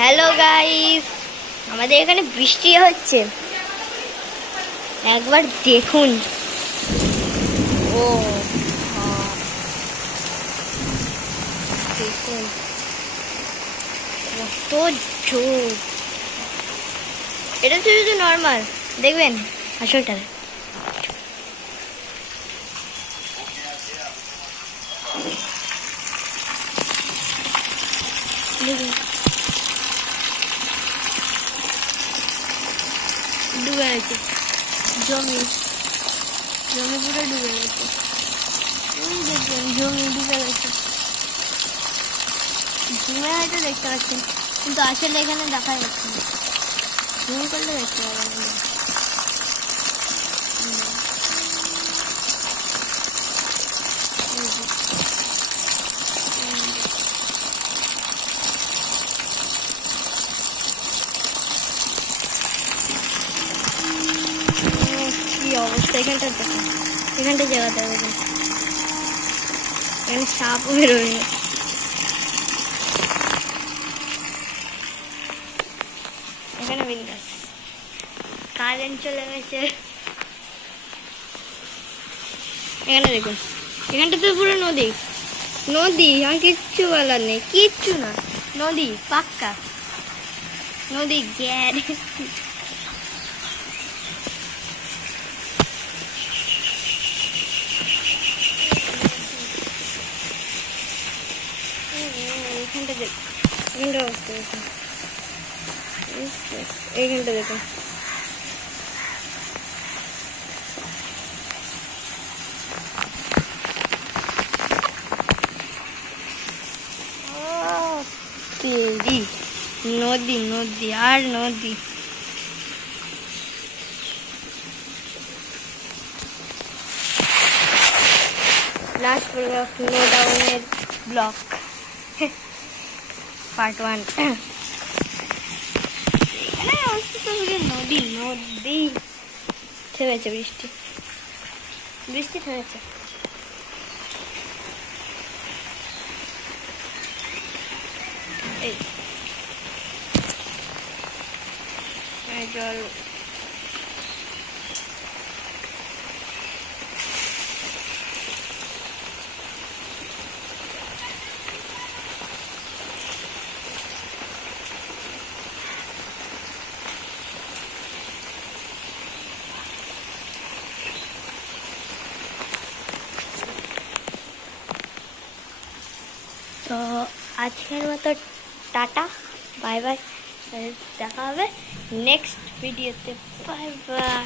Hello guys, আমাদের এখানে বৃষ্টি হচ্ছে, একবার দেখুন। ও দেখুন কত জোর। এটা তো শুধু নর্মাল, দেখবেন আসলটা ডুবে গেছে, জমি পুরো ডুবে গেছে। দেখবেন জমি ডুবে গেছে, জুমে হয়তো দেখতে পাচ্ছেন, কিন্তু আসলে এখানে দেখা যাচ্ছে না। জুম করলে দেখতে পাবেন। কি অবস্থা এখানটা দেখুন, এখানটা জায়গাটা দেখুন, এখানে সাপও বেরোয়। এখানে বিন্দাস কারেন্ট চলে গেছে। এখানে দেখুন, এখানটা তো পুরো নদী, আর কিচ্ছু বলার নেই, কিচ্ছু না, নদী পাক্কা নদী গ্যার। এখানটা দেখ, এখানটা অবস্থা দেখুন, এইখানটা দেখুন। নদী আর নদী। লাস্ট নো ডাউনের ব্লক পার্ট 1। নদী থেমেছে, বৃষ্টি থেমেছে। এই জল তো আজকের মতো টাটা, বাই বাই, দেখা হবে নেক্সট ভিডিওতে। Bye bye.